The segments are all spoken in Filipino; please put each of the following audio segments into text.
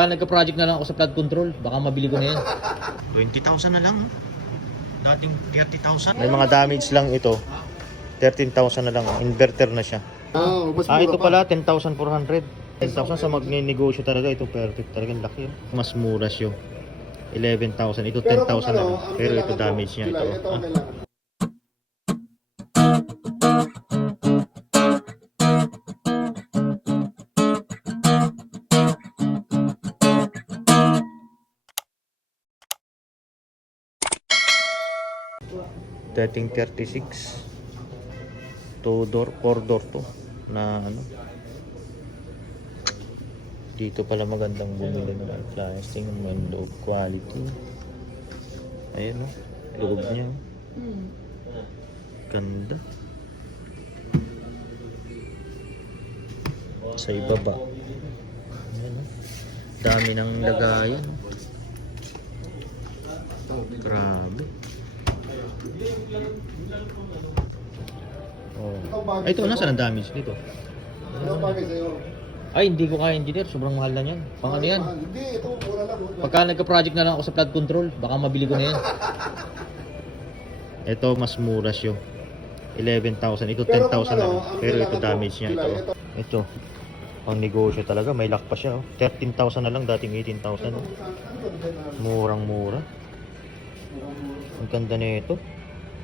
Nagka-project na lang ako sa flood control. Baka mabili ko na yan. 20,000 na lang. Dating 30,000. May mga damage lang ito. 13,000 na lang. Inverter na siya. Mas mura Ito pa. pala 10,400. 10,000 sa magne-negosyo talaga. Ito perfect. Talagang laki. Mas mura siya. 11,000. Ito 10,000 na lang. Pero ito damage niya. Ito. Ito kailangan. Dating 36 2 door 4 door to na ano dito pala magandang bumili ng appliance. Tingnan mo yung loob quality, ayun o loob niya ganda sa ibaba, ayun o dami ng lagayan, grabe. Oh. Ito, nasaan ang damage dito? Ano bagay sa'yo? Ay, hindi ko kaya engineer. Sobrang mahal na yan. Pang ano yan? Hindi, ito mura lang. Pagka nagka-project na lang ako sa flood control, baka mabili ko na yan. Ito, mas mura siya. 11,000. Ito, 10,000 na lang. Pero ito, damage niya. Ito. Pang negosyo talaga. May lock pa siya. 13,000 na lang. Dating 18,000. Murang-mura. Ang ganda na ito.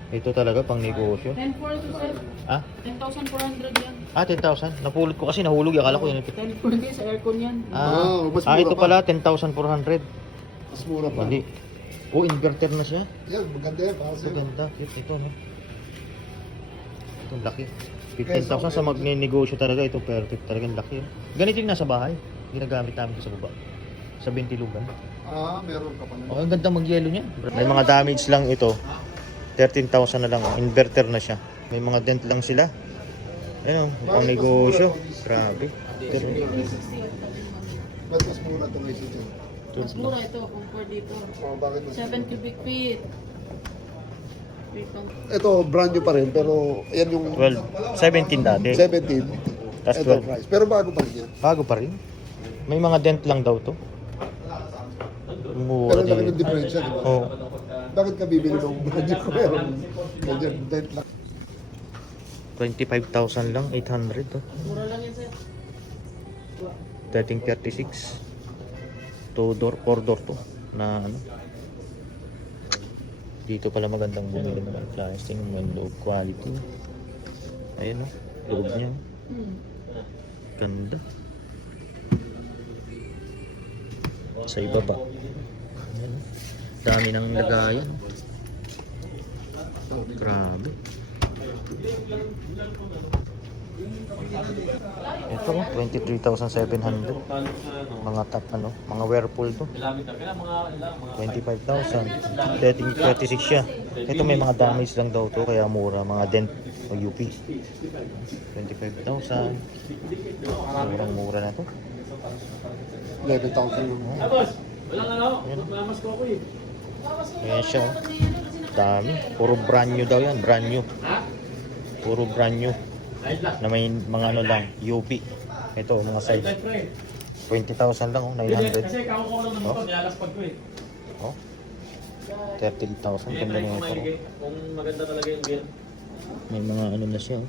Ito talaga pang negosyo. 10,400 Ah? 10,400 yan. 10,000. Napulot ko kasi nahulog. Akala ko yun. 10,400 sa aircon yan. Mas mura Ito pa. pala 10,400. Mas mura pa. Mali. Oh, inverter na siya. Yan, maganda yan. Para Ito sa'yo. ganda. Ito no. Ito laki. 15,000 sa magne-negosyo talaga. Ito perfect. Talagang laki. Ganito yung nasa bahay. Ginagamit namin sa baba. Sa Bentilugan. Meron ka pala. Oh, ang ganda mag-yellow niya. May mga damage lang ito. 13,000 na lang. Inverter na siya. May mga dent lang sila. Ayun, pang negosyo. Grabe. Pero, Ba't mas mura ito guys ito? Mas mura ito compare dito. Bakit mas 7 cubic feet. Ito, brand new pa rin. Pero yan yung 12. 17 dati. 17. Tas Ito 12. price. Pero bago pa rin yan. Bago pa rin. May mga dent lang daw to. Mura Pero laki ng din. difference yan. Diba? Oh. Bakit ka bibili ng brand new? Meron. Medyo dent lang. 25,000 lang, 800 to. Mura lang yan sir. Dating 36. 2 door, 4 door to. Na ano. Dito pala magandang bumili ng appliance. Tingnan mo yung loob quality. Ayun o, loob niya. Ganda. Sa ibaba. Ayan, oh. Dami ng lagayan. Grabe. Ito 23,700. Mga top ano, mga Whirlpool to. 25,000. Dating 36 siya. Ito may mga damage lang daw to kaya mura, mga dent o UP. 25,000. Murang-mura na to. 11,000 yung Ayan siya. Oh. Dami. Puro brand new daw yan. Brand new. Puro brand new. Na may mga ano lang. UP. Ito mga size. 20,000 lang. Oh, 900. Oh. 13,000. Ganda na ito. Kung maganda talaga yung bill. May mga ano na siya. Oh.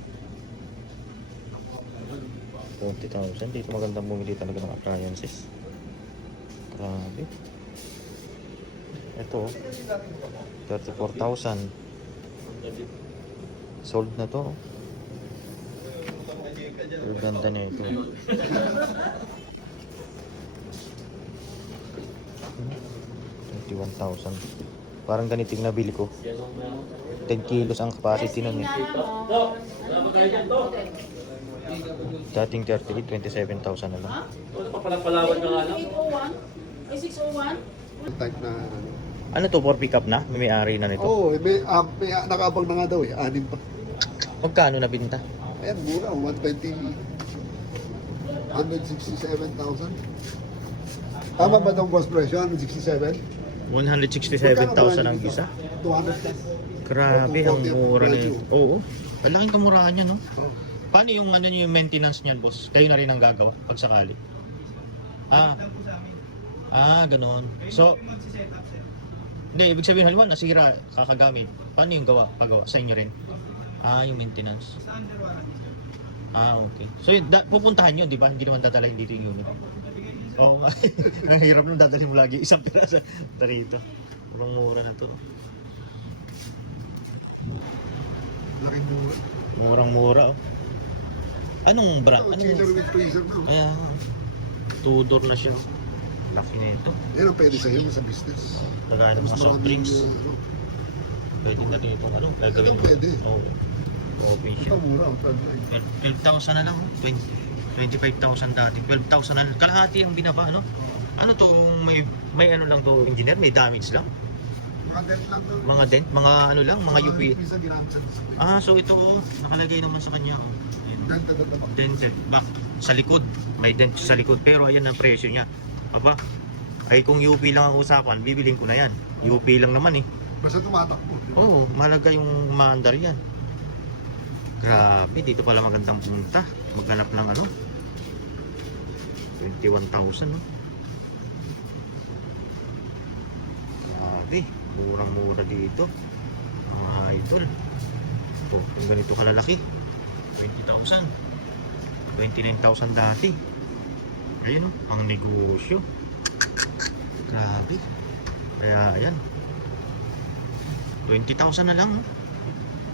40,000. Dito magandang bumili talaga ng appliances. Grabe. Ito. 34,000. Sold na to. Ang ganda na ito. 21,000. Parang ganiting nabili ko. 10 kilos ang capacity nun eh. Dating 38, 27,000 na lang. Papalapalawan ka nga lang. 601? Ay 601? type na Ano to, for pick up na? May may-ari na nito. Oo, may nakabang na nga daw eh. 6 pa. Magkano nabinta? Ayan, mura. 120. 167,000. Tama ba itong boss presyo? 167? 167,000 ang isa. 200 plus. Grabe, ang 240 mura na value. ito. Oo. Ang laking kamurahan niya, no? Paano yung ano yung maintenance niyan, boss? Kayo na rin ang gagawa pag sakali. Ganon. So, hindi, ibig sabihin halimbawa nasira, kakagamit. Paano yung pagawa? Sa inyo rin? Yung maintenance. Okay. So, pupuntahan nyo, di ba? Hindi naman dadalhin dito yung unit. Oo nga. Ang hirap nung dadalhin mo lagi isang piraso dito. Murang-mura na to. Laking mura. Murang-mura, oh. Anong brand? Oh, chiller with freezer na. Kaya, two-door na siya. Laki na ito. Yan ang pwede sa'yo sa business. Lagay ng mga soft drinks. Pwede na rin itong gagawin mo. Pwede. Oo. Open siya. Ito mura. Ang pwede. 12,000 na lang. 25,000 dati. 12,000 na lang. Kalahati ang binaba, ano? Ano to? May ano lang to, engineer? May damage lang? Mga dent lang. Mga dent? Mga ano lang? Mga UP? Minsan ginamit sa display. So ito, nakalagay naman sa kanya. Ayan. Dent. Dented back sa likod, may dent sa likod, pero ayan ang presyo niya. Aba, ay kung UP lang ang usapan, bibilin ko na yan. UP lang naman eh. Basta tumatakbo. Oo, malaga yung maandar yan. Grabe, dito pala magandang punta. Maghanap ng ano 21,000, no? Grabe, murang-mura dito. Idol. Ito, kung ganito kalalaki 20,000, 29,000 dati. Ayun, ang negosyo. Grabe. Kaya ayan, 20,000 na lang, no?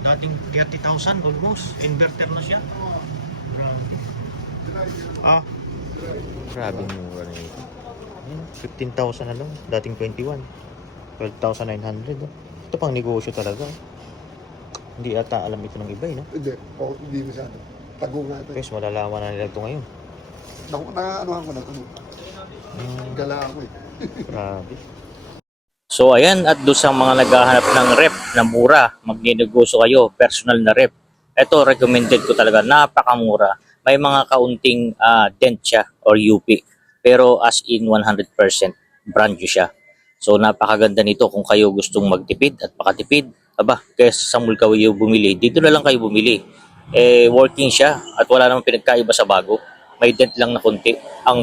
Dating 30,000 almost. Inverter na siya. Grabe mura na ito. Ayan, 15,000 na lang. Dating 21. 12,900. Ito pang negosyo talaga. Hindi ata alam ito ng iba, no? Hindi masyado. Tago nga ito. Guys, malalaman na nila ito ngayon. Naanuhan ko na ito. Gala ako eh. Grabe. So ayan, at doon sa mga naghahanap ng rep na mura, magninegosyo kayo, personal na rep. Ito, recommended ko talaga, napakamura. May mga kaunting dent siya or UP, pero as in 100% brand new siya. So napakaganda nito kung kayo gustong magtipid at makatipid. Aba, kaysa sa mall kayo bumili, dito na lang kayo bumili. Working siya at wala namang pinagkaiba sa bago. May dent lang na konti. Ang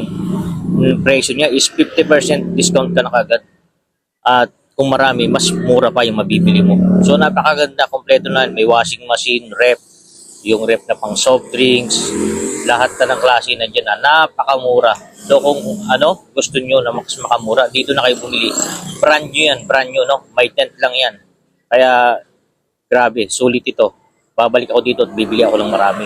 presyo niya is 50% discount ka na kagad. At kung marami, mas mura pa yung mabibili mo. So napakaganda, kompleto na. May washing machine, rep, yung rep na pang soft drinks, lahat na ng klase nandiyan na. Napakamura. So kung gusto nyo na mas makamura, dito na kayo bumili. Brand new yan, brand new, no? May tent lang yan. Kaya, grabe, sulit ito. Babalik ako dito at bibili ako ng marami.